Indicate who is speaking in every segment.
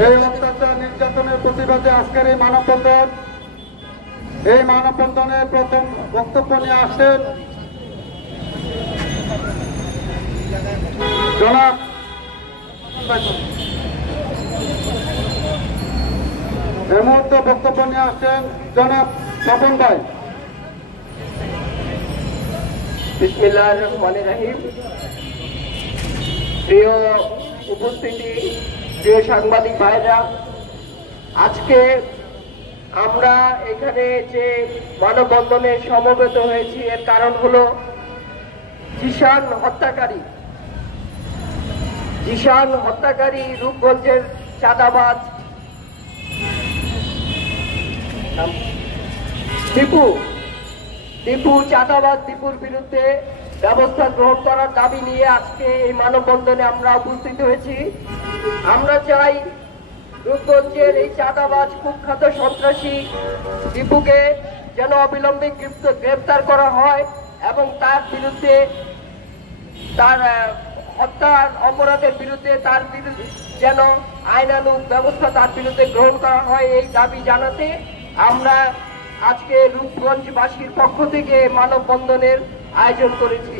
Speaker 1: এই অত্যাচার নির্যাতনের প্রতিবাদে আজকের এই মানববন্ধন, এই মানববন্ধনে প্রথম বক্তব্য নিয়ে আসেন জনাব এই মুহূর্তে বক্তব্য নিয়ে আসছেন জনাব স্বপন ভাই।
Speaker 2: প্রিয় উপস্থিতি প্রিয় সাংবাদিক ভাইরা, আজকে আমরা এখানে যে মানববন্ধনে সমবেত হয়েছি, এর কারণ হলো জিশান হত্যাকারী। জিশান হত্যাকারী রূপগঞ্জের চাঁদাবাজ। দীপু দীপু চাঁদাবাদ দীপুর বিরুদ্ধে ব্যবস্থা গ্রহণ করার দাবি নিয়ে আজকে এই মানববন্ধনে আমরা উপস্থিত হয়েছি। আমরা চাই রূপগঞ্জের এই চাঁদাবাজ, কুখ্যাত সন্ত্রাসী দীপুকে যেন অবিলম্বে গ্রেপ্ত- গ্রেপ্তার করা হয় এবং তার বিরুদ্ধে তার হত্যার অপরাধের বিরুদ্ধে তার বিরুদ্ধে যেন আইনানুগ ব্যবস্থা তার বিরুদ্ধে গ্রহণ করা হয় এই দাবি জানাতে আমরা আজকে রূপগঞ্জবাসীর পক্ষ থেকে মানববন্ধনের আয়োজন করেছি।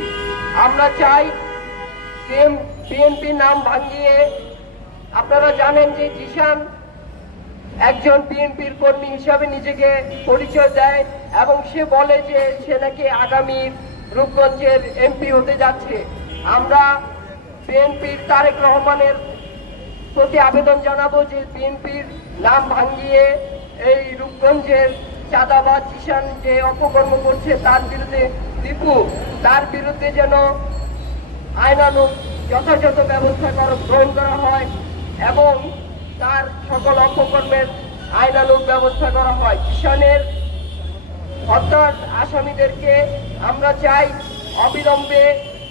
Speaker 2: আমরা চাই বিএনপি নাম ভাঙিয়ে, আপনারা জানেন যে জিশান একজন বিএনপির কর্মী হিসাবে নিজেকে পরিচয় দেয় এবং সে বলে যে সে নাকি আগামী রূপগঞ্জের এমপি হতে যাচ্ছে। আমরা বিএনপির তারেক রহমানের প্রতি আবেদন জানাব যে বিএনপির নাম ভাঙিয়ে এই রূপগঞ্জের চাঁদাবাজ জিশান যে অপকর্ম করছে তার বিরুদ্ধে দীপু তার বিরুদ্ধে যেন আইনানুগ যথাযথ ব্যবস্থা গ্রহণ করা হয় এবং তার সকল অপকর্মের আইনানুগ ব্যবস্থা করা হয়। কিষানের হত্যার আসামিদেরকে আমরা চাই অবিলম্বে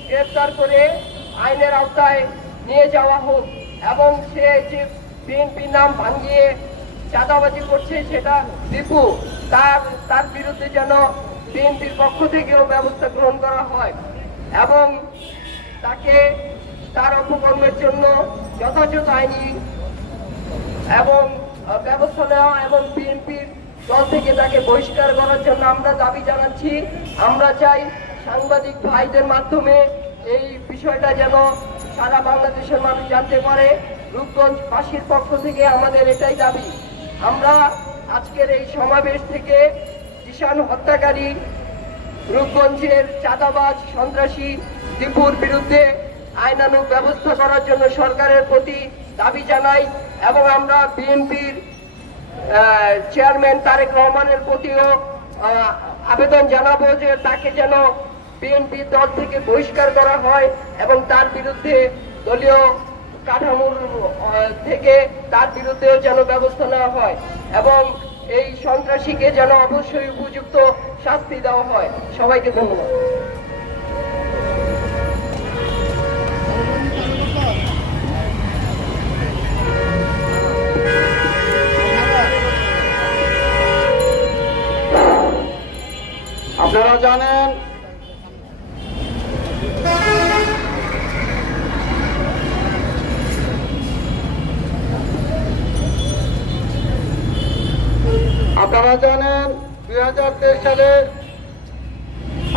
Speaker 2: গ্রেফতার করে আইনের আওতায় নিয়ে যাওয়া হোক এবং সে যে বিএনপি নাম ভাঙিয়ে চাঁদাবাজি করছে সেটা দীপু তার তার বিরুদ্ধে যেন বিএনপির পক্ষ থেকেও ব্যবস্থা গ্রহণ করা হয় এবং তাকে তার অপকর্মের জন্য যথাযথ আইনি এবং ব্যবস্থা নেওয়া এবং বিএনপির দল থেকে তাকে বহিষ্কার করার জন্য আমরা দাবি জানাচ্ছি। আমরা চাই সাংবাদিক ভাইদের মাধ্যমে এই বিষয়টা যেন সারা বাংলাদেশের মানুষ জানতে পারে। রূপগঞ্জ বাসীর পক্ষ থেকে আমাদের এটাই দাবি। আমরা আজকের এই সমাবেশ থেকে কিষাণ হত্যাকারী রূপগঞ্জের চাঁদাবাজ সন্ত্রাসী দীপুর বিরুদ্ধে আইনানুগ ব্যবস্থা করার জন্য সরকারের প্রতি দাবি জানাই এবং আমরা বিএনপির চেয়ারম্যান তারেক রহমানের প্রতিও আবেদন জানাব যে তাকে যেন বিএনপি দল থেকে বহিষ্কার করা হয় এবং তার বিরুদ্ধে দলীয় কাঠামোর থেকে তার বিরুদ্ধেও যেন ব্যবস্থা নেওয়া হয়। এবং এই সন্ত্রাসীকে যেন অবশ্যই উপযুক্ত শাস্তি দেওয়া হয়। সবাইকে ধন্যবাদ।
Speaker 1: আপনারা জানেন আপনারা জানেন দুই হাজার তেইশ সালে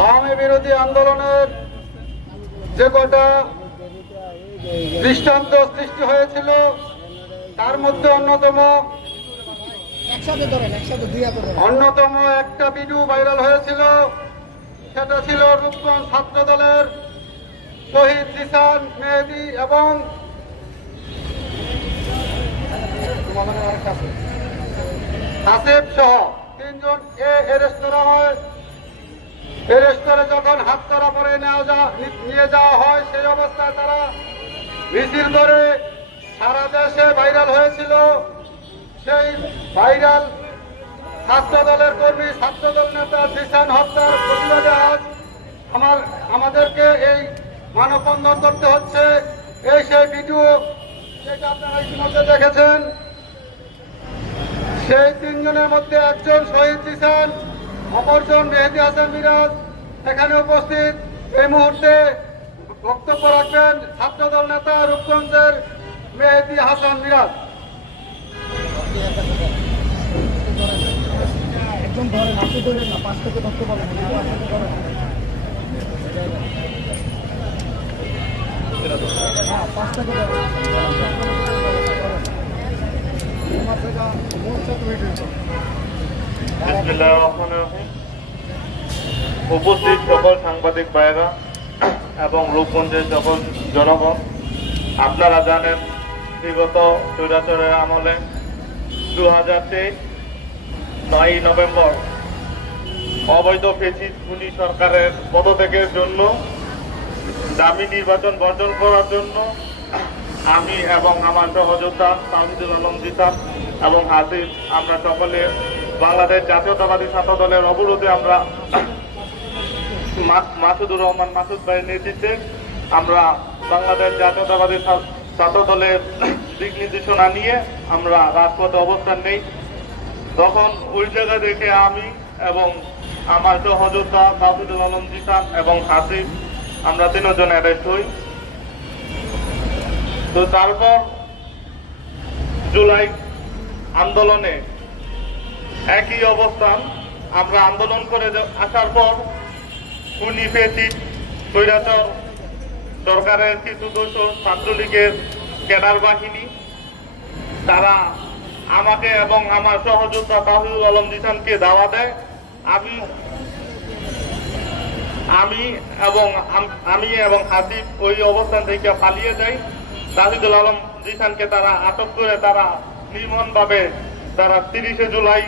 Speaker 1: আওয়ামী বিরোধী আন্দোলনের যে কটা দৃষ্টান্ত সৃষ্টি হয়েছিল তার মধ্যে অন্যতম। অন্যতম একটা ভিডিও ভাইরাল হয়েছিল সেটা ছিল রূপগঞ্জ ছাত্র দলের শহীদ জিসান মেহেদি এবং আসিফ সহ তিনজন এ অ্যারেস্ট হয়। অ্যারেস্ট করে যখন হাত করা পরে নিয়ে যাওয়া হয়, সেই অবস্থায় তারা মিছিল করে সারা দেশে ভাইরাল হয়েছিল। সেই ভাইরাল ছাত্র দলের কর্মী, ছাত্র দল নেতা জিসান হত্যার প্রতিবাদে আজ আমার আমাদেরকে এই মানববন্ধন করতে হচ্ছে। এই সেই ভিডিও যেটা আপনারা ইতিমধ্যে দেখেছেন সেই তিনজনের মধ্যে একজন শহীদ জিসান অপরজন মেহেদি হাসান মিরাজ। এখানে উপস্থিত এই মুহূর্তে বক্তব্য রাখবেন ছাত্রদল নেতা রূপগঞ্জের মেহেদি হাসান মিরাজ।
Speaker 3: একদম ধরেন, আপনি ধরেন না হ্যাঁ পাঁচ থেকে ধরেন আমার থেকে মোট সাথে হয়ে গেছে
Speaker 4: বিসমিল্লাহির রহমানির রহিম। উপস্থিত সকল সাংবাদিক ভাইয়েরা এবং রূপগঞ্জের সকল জনগণ, আপনারা জানেন বিগত চৌরাচরের আমলে দু হাজার তেইশ নয়ই নভেম্বর অবৈধ ফেসিস খুনি সরকারের পদত্যাগের জন্য, দামি নির্বাচন বর্জন করার জন্য আমি এবং আমার সহযোদ্ধা তাহিদুল আলম জিসান এবং হাসিফ আমরা সকলে বাংলাদেশ জাতীয়তাবাদী ছাত্র দলের অবরোধে আমরা মাসুদুর রহমান মাসুদ ভাইয়ের নেতৃত্বে আমরা বাংলাদেশ জাতীয়তাবাদী ছাত্র দলের দিক নির্দেশনা নিয়ে আমরা রাজপথে অবস্থান নেই। তখন ওই জায়গা দেখে আমি এবং আমার সহযোদ্ধা তাহিদুল আলম জিসান এবং হাসিফ আমরা তিনজন অ্যারেস্ট হই। তো তারপর জুলাই আন্দোলনে একই অবস্থান আমরা আন্দোলন করে আসার পর ফেসি স্বৈরাচার, সরকারের কিছু দোষ ছাত্রলীগের ক্যাডার বাহিনী, তারা আমাকে এবং আমার সহযোদ্ধা তাহিদুল আলম জিসানকে দাওয়া দেয়। আমি আমি এবং আমি এবং হাসিফ ওই অবস্থান থেকে পালিয়ে যাই। তাহিদুল আলম জিসানকে তারা আটক করে তারা নির্মমভাবে তারা তিরিশে জুলাই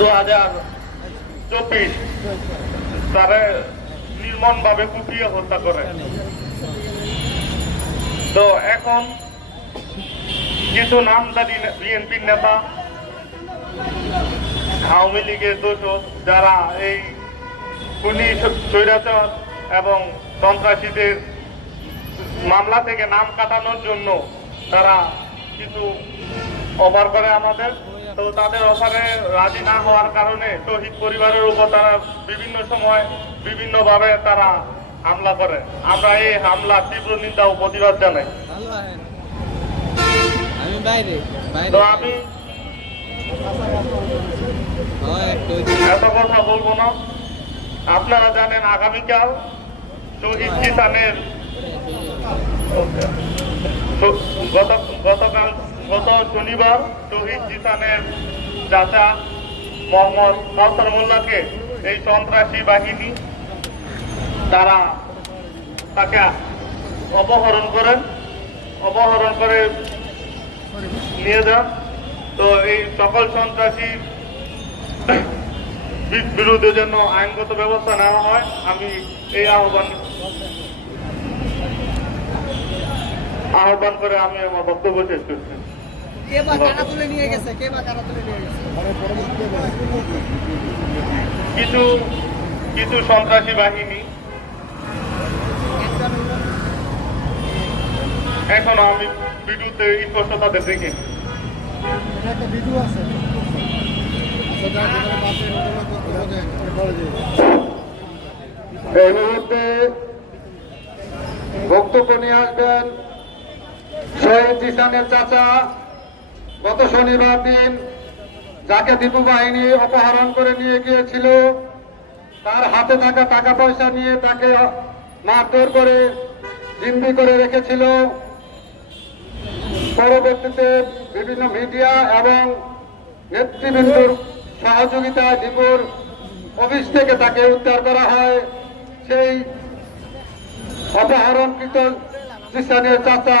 Speaker 4: দু হাজার চব্বিশ তারা নির্মমভাবে কুপিয়ে হত্যা করে। তো এখন কিছু নামদারি বিএনপির নেতা, আওয়ামী লীগের দোষক যারা এই খুনি স্বৈরাচার এবং সন্ত্রাসীদের মামলা থেকে নাম কাটানোর জন্য তারা কিছু অফার করে আমাদের। তো তাদের অফারে রাজি না হওয়ার কারণে শহীদ পরিবারের উপর তারা বিভিন্ন সময় বিভিন্নভাবে তারা হামলা করে। আমরা এই হামলা তীব্র নিন্দা ও প্রতিবাদ জানাই। তো আমি এত কথা বলব না। আপনারা জানেন আগামীকাল শহীদ কিষানের এই সন্ত্রাসী বাহিনী তারা তাকে অপহরণ করেন অপহরণ করে নিয়ে যান। তো এই সকল সন্ত্রাসী বিরুদ্ধে যেন আইনগত ব্যবস্থা নেওয়া হয়, আমি এই আহ্বান আহ্বান করে আমি আমার বক্তব্য শেষ করছি।
Speaker 3: কে বা তুলে নিয়ে গেছে? কে বা কারা তুলে নিয়ে
Speaker 4: কিছু কিছু সন্ত্রাসী বাহিনী এখনও আমি ভিডিওতে স্পষ্ট তাদের দেখি
Speaker 3: আছে।
Speaker 1: এই মুহূর্তে বক্তব্য নিয়ে আসবেন শহীদ জিসানের চাচা গত শনিবার দিন যাকে দীপু বাহিনী অপহরণ করে নিয়ে গিয়েছিল, তার হাতে থাকা টাকা পয়সা নিয়ে তাকে মারধর করে করে রেখেছিল। পরবর্তীতে বিভিন্ন মিডিয়া এবং নেতৃবৃন্দর সহযোগিতায় দীপুর অফিস থেকে তাকে উদ্ধার করা হয়। সেই অপহরণকৃত চাচা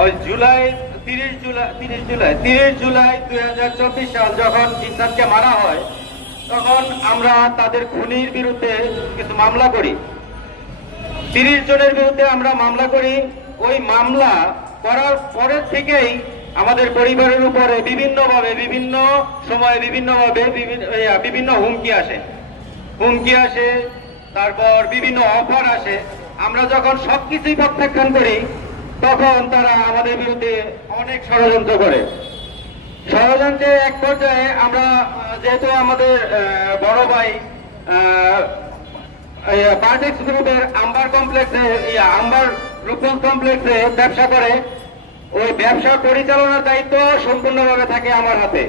Speaker 1: ওই জুলাই, তিরিশ জুলাই তিরিশ জুলাই তিরিশ জুলাই দুই হাজার চব্বিশ সাল যখন জিসানকে মারা হয়, তখন আমরা তাদের খুনির বিরুদ্ধে কিছু মামলা করি। তিরিশ জনের বিরুদ্ধে আমরা মামলা করি। ওই মামলা
Speaker 5: করার পরের থেকেই আমাদের পরিবারের উপরে বিভিন্নভাবে, বিভিন্ন সময়ে বিভিন্নভাবে বিভিন্ন বিভিন্ন হুমকি আসে। হুমকি আসে, তারপর বিভিন্ন অফার আসে। আমরা যখন সবকিছুই প্রত্যাখ্যান করি, তখন তারা আমাদের বিরুদ্ধে অনেক ষড়যন্ত্র করে। ষড়যন্ত্রে এক পর্যায়ে আমরা যেহেতু আমাদের বড় ভাই গ্রুপের আম্বার কমপ্লেক্সে আম্বার কমপ্লেক্সে ব্যবসা করে, ওই ব্যবসা পরিচালনার দায়িত্ব সম্পূর্ণভাবে থাকে আমার হাতে।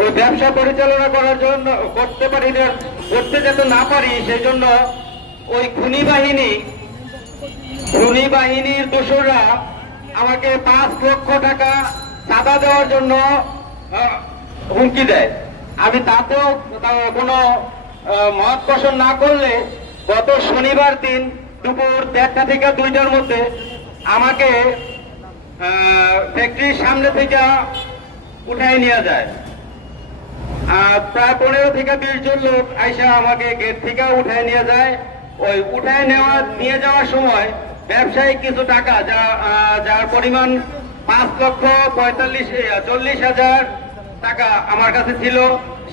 Speaker 5: ওই ব্যবসা পরিচালনা করার জন্য, করতে পারি করতে যেতে না পারি, সেই জন্য ওই খুনি বাহিনী খুনি বাহিনীর দোসররা আমাকে পাঁচ লক্ষ টাকা চাঁদা দেওয়ার জন্য হুমকি দেয়। আমি তাতেও কোনো মত পোষণ না করলে গত শনিবার দিন দুপুর দেড়টা থেকে দুইটার মধ্যে আমাকে ফ্যাক্টরির সামনে থেকে উঠায় নিয়ে যায়। আর প্রায় পনেরো থেকে বিশ জন লোক আইসা আমাকে গেট থেকে উঠায় নিয়ে যায়। ওই উঠায় নেওয়া নিয়ে যাওয়ার সময় ব্যবসায়িক কিছু টাকা যা যার পরিমাণ পাঁচ লক্ষ পঁয়তাল্লিশ চল্লিশ হাজার টাকা আমার কাছে ছিল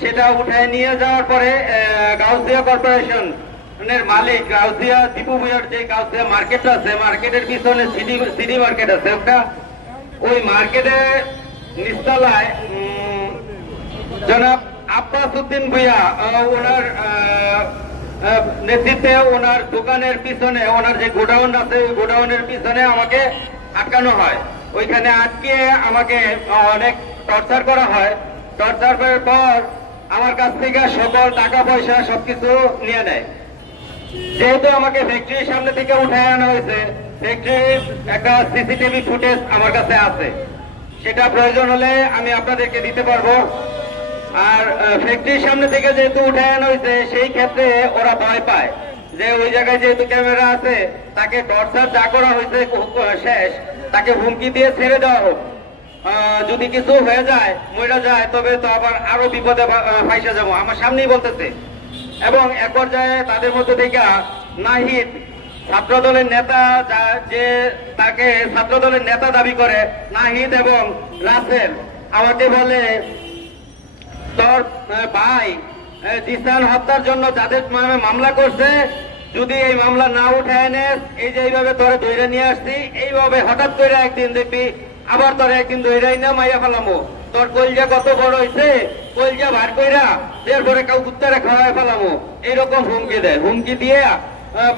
Speaker 5: সেটা উঠায় নিয়ে যাওয়ার পরে আহ, গাউসিয়া কর্পোরেশন এর মালিক গাউসিয়া দীপু ভুইয়ার যে গাউসিয়া মার্কেট আছে মার্কেটের পিছনে সিডি সিডি মার্কেট আছে একটা ওই মার্কেটে নিচতলায় উম, জনাব আব্বাস উদ্দিন ভুইয়া ওনার আহ, নেতৃত্বে ওনার দোকানের পিছনে, ওনার যে গোডাউন আছে, ওই গোডাউনের পিছনে আমাকে আটকানো হয়। ওইখানে আটকে আমাকে অনেক টর্চার করা হয়। টর্চার করার পর আমার কাছ থেকে সকল টাকা পয়সা সবকিছু নিয়ে নেয়। যেহেতু আমাকে ফ্যাক্টরির সামনে থেকে উঠায় আনা হয়েছে ফ্যাক্টরির একটা সিসিটিভি ফুটেজ আমার কাছে আছে। সেটা প্রয়োজন হলে আমি আপনাদেরকে দিতে পারব। আর ফ্যাক্টরির সামনে থেকে যেহেতু উঠায় হয়েছে সেই ক্ষেত্রে ওরা ভয় পায় যে ওই জায়গায় যেহেতু ক্যামেরা আছে, তাকে টর্চার যা করা হয়েছে শেষ, তাকে হুমকি দিয়ে ছেড়ে দেওয়া হোক। যদি কিছু হয়ে যায় মরে যায়, তবে তো আবার আরও বিপদে ফাইসা যাব। আমার সামনেই বলতেছে। এবং এক পর্যায়ে তাদের মধ্যে থেকে নাহিদ ছাত্র দলের নেতা যে তাকে ছাত্র দলের নেতা দাবি করে, নাহিদ এবং রাসেল। আমাকে বলে তোর ভাই হত্যার জন্য যাদের মামলা করছে, যদি এই মামলা না এই যে এইভাবে তোরে ধরে নিয়ে আসছি, এইভাবে হঠাৎ করে একদিন দেখবি, আবার একদিন ধৈরাই না মাইয়া তোর কলজা কত বড় হয়েছে কলজা ভার কইরা এরপরে কাউ উত্তরে খাওয়াই এইরকম হুমকি দেয়। হুমকি দিয়ে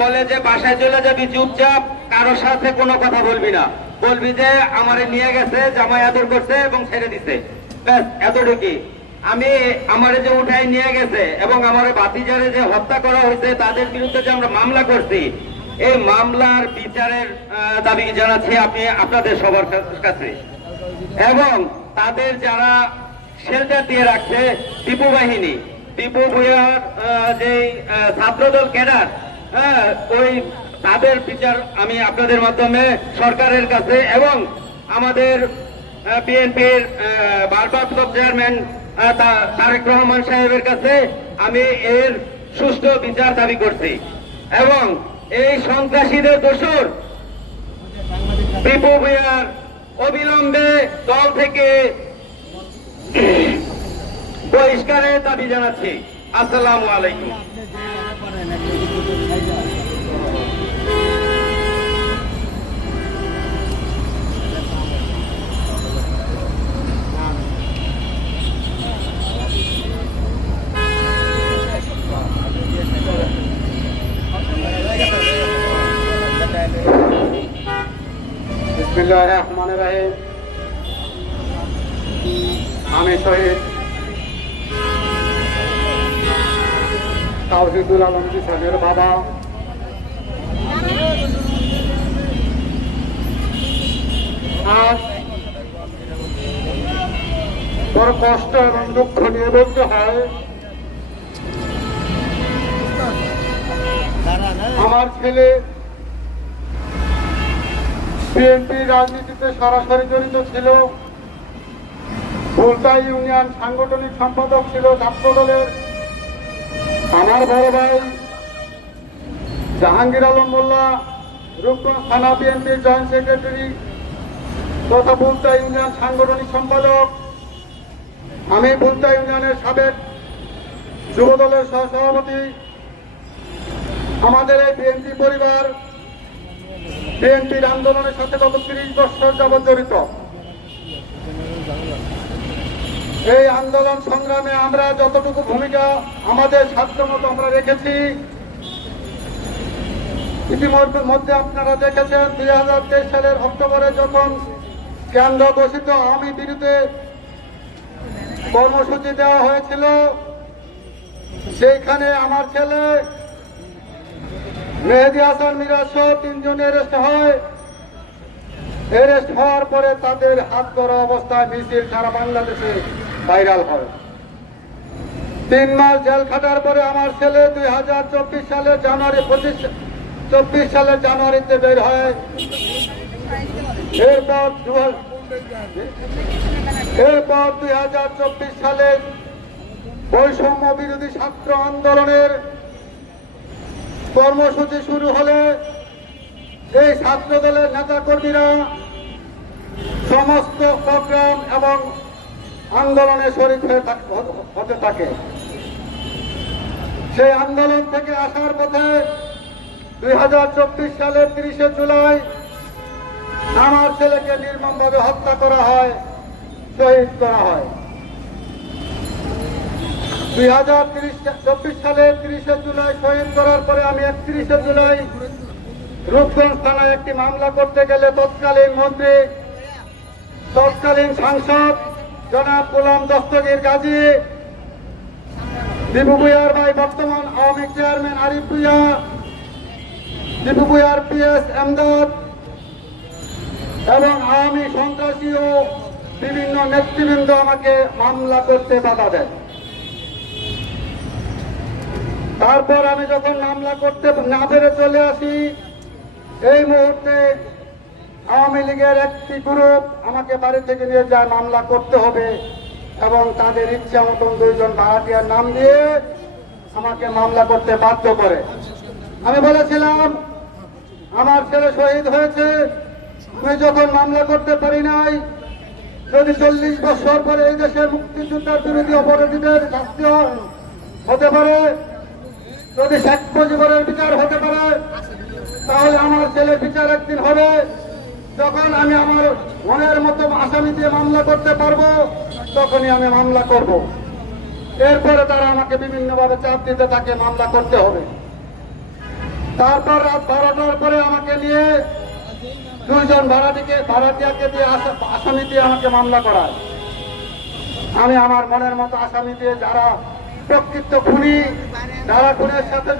Speaker 5: বলে যে, বাসায় চলে যাবি চুপচাপ কারোর সাথে কোনো কথা বলবি না। বলবি যে, আমারে নিয়ে গেছে, জামাই আদর করছে এবং ছেড়ে দিছে। ব্যাস, এতটুকুই। আমি আমারে যে উঠাই নিয়ে গেছে এবং আমার বাতিজারে যে হত্যা করা হয়েছে তাদের বিরুদ্ধে যে আমরা মামলা করছি এই মামলার বিচারের দাবি জানাচ্ছি আপনি আপনাদের সবার কাছে। এবং তাদের যারা শেল্টার দিয়ে রাখছে টিপু বাহিনী টিপু ভুইয়ার আহ, যে ছাত্রদল ক্যাডার হ্যাঁ ওই তাদের বিচার আমি আপনাদের মাধ্যমে সরকারের কাছে এবং আমাদের বিএনপির ভারপ্রাপ্ত চেয়ারম্যান তারেক রহমান সাহেবের কাছে আমি এর সুষ্ঠু বিচার দাবি করছি। এবং এই সন্ত্রাসীদের দোষর অবিলম্বে দল থেকে বহিষ্কারের দাবি জানাচ্ছি। আসসালামু আলাইকুম।
Speaker 1: আমার ছেলে বিএনপি রাজনীতিতে সরাসরি জড়িত ছিল। ভুলতা ইউনিয়ন সাংগঠনিক সম্পাদক ছিল ছাত্র দলের আমার বড় ভাই জাহাঙ্গীর আলম মোল্লা, রূপগঞ্জ থানা বিএনপির জয়েন্ট সেক্রেটারি তথা বুলতা ইউনিয়ন সাংগঠনিক সম্পাদক। আমি বুলতা ইউনিয়নের সাবেক যুবদলের সহসভাপতি। আমাদের এই বিএনপি পরিবার, বিএনপির আন্দোলনের সাথে গত তিরিশ বছর যাবৎ জড়িত। এই আন্দোলন সংগ্রামে আমরা যতটুকু ভূমিকা আমাদের সাধ্যমতো আমরা রেখেছি, ইতিমধ্যে মধ্যে আপনারা দেখেছেন দুই হাজার তেইশ সালের অক্টোবরে যখন কেন্দ্র ঘোষিত আওয়ামী বিরুদ্ধে কর্মসূচি দেওয়া হয়েছিল, সেইখানে আমার ছেলে মেহেদি হাসান মিরাজ সহ তিনজন অ্যারেস্ট হয়। অ্যারেস্ট হওয়ার পরে তাদের হাত ধরা অবস্থায় মিছিল সারা বাংলাদেশে ভাইরাল হয়। তিন মাস জেল খাটার পরে আমার ছেলে দুই হাজার চব্বিশ সালের জানুয়ারি পঁচিশ, চব্বিশ সালে জানুয়ারিতে বের হয়। এরপর দু হাজার এরপর দুই হাজার চব্বিশ সালে বৈষম্য বিরোধী ছাত্র আন্দোলনের কর্মসূচি শুরু হলে এই ছাত্র দলের নেতা কর্মীরা সমস্ত প্রোগ্রাম এবং আন্দোলনে শরীর হতে থাকে। সেই আন্দোলন থেকে আসার পথে দুই হাজার চব্বিশ সালের তিরিশে জুলাই আমার ছেলেকে নির্মমভাবে হত্যা করা হয়, শহীদ করা হয়। দুই হাজার চব্বিশ সালের তিরিশে জুলাই শহীদ করার পরে আমি একত্রিশে জুলাই রূপগঞ্জ থানায় একটি মামলা করতে গেলে তৎকালীন মন্ত্রী, তৎকালীন সাংসদ জনাব গোলাম দস্তগীর গাজী, দীপু ভুইয়ার ভাই বর্তমান আওয়ামী চেয়ারম্যান আরিফ ভুইয়া, দীপু ভুইয়ার পিএস এমদাদ এবং আওয়ামী সন্ত্রাসী ও বিভিন্ন নেতৃবৃন্দ আমাকে মামলা করতে বাধা দেয়। তারপর আমি যখন মামলা করতে না পেরে চলে আসি, এই মুহূর্তে আওয়ামী লীগের একটি গ্রুপ আমাকে বাড়ি থেকে নিয়ে যায় মামলা করতে হবে এবং তাদের ইচ্ছা মতন দুইজন ভাড়াটিয়ার নাম দিয়ে আমাকে মামলা করতে বাধ্য করে। আমি বলেছিলাম, আমার ছেলে শহীদ হয়েছে আমি যখন মামলা করতে পারি নাই, যদি চল্লিশ বছর পরে এই দেশের মুক্তিযোদ্ধার বিরোধী অপরাধীদের শাস্তি হতে পারে যদি শেখ মুজিবুরের বিচার হতে পারে, তাহলে আমার ছেলে বিচার একদিন হবে। যখন আমি আমার মনের মতো আসামি দিয়ে মামলা করতে পারব, তখনই আমি মামলা করব। এরপরে তারা আমাকে বিভিন্নভাবে চাপ দিতে তাকে মামলা করতে হবে। তারপর রাত বারোটার পরে আমাকে নিয়ে দুইজন ভাড়াটিকে, ভাড়াটিয়াকে দিয়ে আসা- আসামি দিয়ে আমাকে মামলা করায়। আমি আমার মনের মতো আসামি দিয়ে যারা প্রকৃত খুনি যারা খুনের সাথে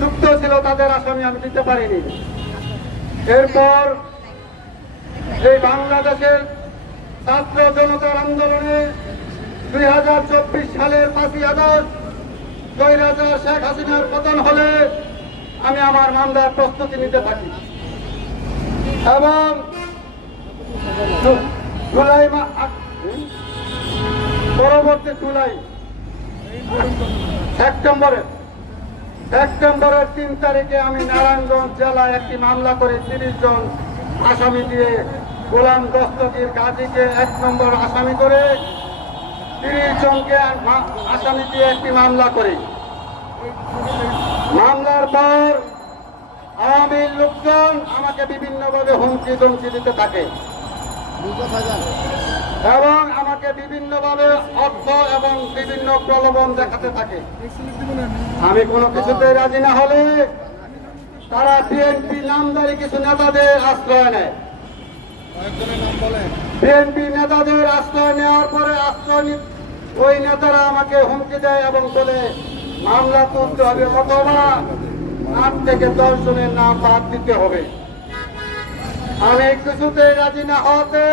Speaker 1: যুক্ত ছিল তাদের আসামি আমি দিতে পারিনি এরপর এই বাংলাদেশের ছাত্র জনতার আন্দোলনে দুই হাজার চব্বিশ সালের পাঁচই আগস্ট শেখ হাসিনার পতন হলে আমি আমার মামলার প্রস্তুতি নিতে থাকি এবং জুলাই? পরবর্তী জুলাই সেপ্টেম্বরে সেপ্টেম্বরের তিন তারিখে আমি নারায়ণগঞ্জ জেলায় একটি মামলা করে তিরিশ জন আসামি দিয়ে গোলাম দস্তগীর গাজীকে এক নম্বর আসামি করে তিরিশ জনকে আসামি দিয়ে একটি মামলা করি। মামলার পর আওয়ামী লোকজন আমাকে বিভিন্নভাবে হুমকি ধমকি দিতে থাকে। এবং আমাকে বিভিন্নভাবে অর্থ এবং বিভিন্ন প্রলোভন দেখাতে থাকে। আমি কোনো কিছুতে রাজি না হলে তারা বিএনপি নামদারি কিছু নেতাদের আশ্রয় নেয়। বিএনপি নেতাদের আশ্রয় নেওয়ার পরে আশ্রয় ওই নেতারা আমাকে হুমকি দেয় এবং বলে, মামলা তুলতে হবে অথবা আট থেকে দশ জনের নাম বাদ দিতে হবে। আমি কিছুতেই রাজি না হতে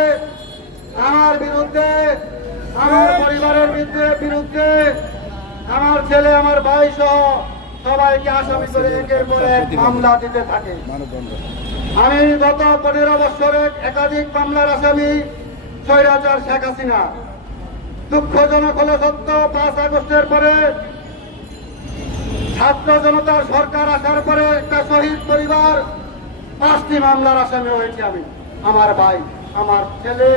Speaker 1: আমার বিরুদ্ধে, আমার পরিবারের বিরুদ্ধে আমার ছেলে, আমার ভাই সহ সবাইকে আসামি করে একের পর মামলা দিতে থাকে। আমি গত পনেরো বছরে একাধিক মামলার আসামি স্বৈরাচার শেখ হাসিনা। দুঃখজনক হলো সত্য, পাঁচ আগস্টের পরে ছাত্র জনতার সরকার আসার পরে একটা শহীদ পরিবার পাঁচটি মামলার আসামি হয়েছি আমি। আমার ভাই, আমার ছেলে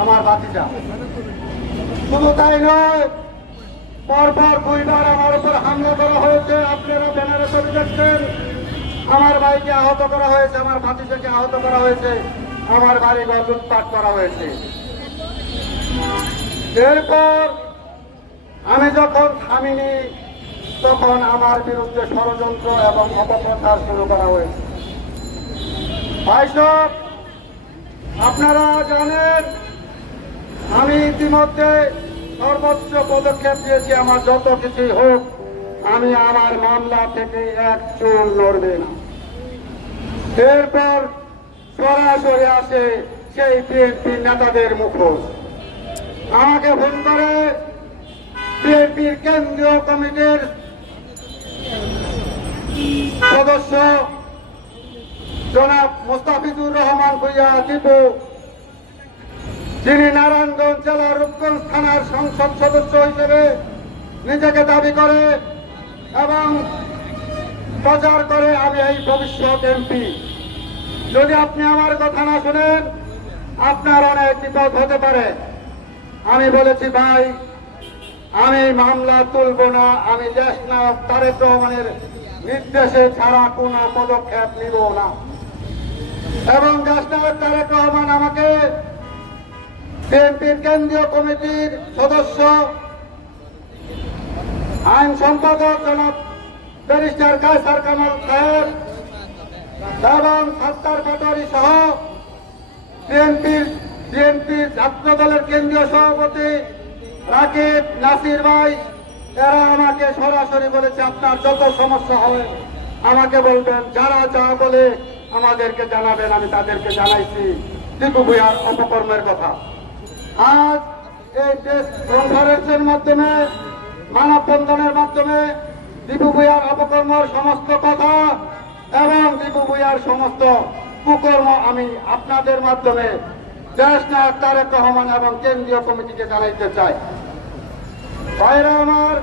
Speaker 1: আমার বাতিজা শুধু তাই নয়, পরপর দুইবার আমার উপর হামলা করা হয়েছে। আপনারা ব্যানারে ছবি দেখছেন। আমার ভাইকে আহত করা হয়েছে, আমার ভাতিজাকে আহত করা হয়েছে, আমার বাড়ি ঘর লুটপাট করা হয়েছে। এরপর আমি যখন থামিনি, তখন আমার বিরুদ্ধে ষড়যন্ত্র এবং অপপ্রচার শুরু করা হয়েছে। ভাইসব আপনারা জানেন আমি ইতিমধ্যে সর্বোচ্চ পদক্ষেপ দিয়েছি আমার যত কিছুই হোক, আমি আমার মামলা থেকে এক চুল নড়বে না। এরপর সরাসরি আসে সেই বিএনপি নেতাদের মুখোশ। আমাকে ফোন করে বিএনপির কেন্দ্রীয় কমিটির সদস্য জনাব মোস্তাফিজুর রহমান ভুইয়া টিপু যিনি নারায়ণগঞ্জ জেলার রূপগঞ্জ থানার সংসদ সদস্য হিসেবে নিজেকে দাবি করে এবং প্রচার করে আমি এই ভবিষ্যৎ এমপি। যদি আপনি আমার কথা না শুনেন, আপনার অনেক বিপদ হতে পারে। আমি বলেছি, ভাই, আমি মামলা তুলব না, আমি দেশ নায়ক তারেক রহমানের নির্দেশে ছাড়া কোনো পদক্ষেপ নিব না। এবং দেশ নায়ক তারেক রহমান আমাকে বিএনপির কেন্দ্রীয় কমিটির সদস্য, আইন সম্পাদক জনাব ব্যারিস্টার কায়সার কামাল সাহেব এবং সাত্তার পাটোয়ারি সহ বিএনপির বিএনপির ছাত্র দলের কেন্দ্রীয় সভাপতি রাকিব নাসির ভাই, এরা আমাকে সরাসরি বলেছে, আপনার যত সমস্যা হবে আমাকে বলবেন, যারা যা বলে আমাদেরকে জানাবেন, আমি তাদেরকে জানাইছি। দীপু ভূয়ার অপকর্মের কথা। আজ এই প্রেস কনফারেন্সের মাধ্যমে, মানববন্ধনের মাধ্যমে দীপু ভূয়ার অপকর্মর সমস্ত কথা এবং দীপু ভূয়ার সমস্ত কুকর্ম আমি আপনাদের মাধ্যমে দেশ নায়ক তারেক রহমান এবং কেন্দ্রীয় কমিটিকে জানাইতে চাই। ভাইরা আমার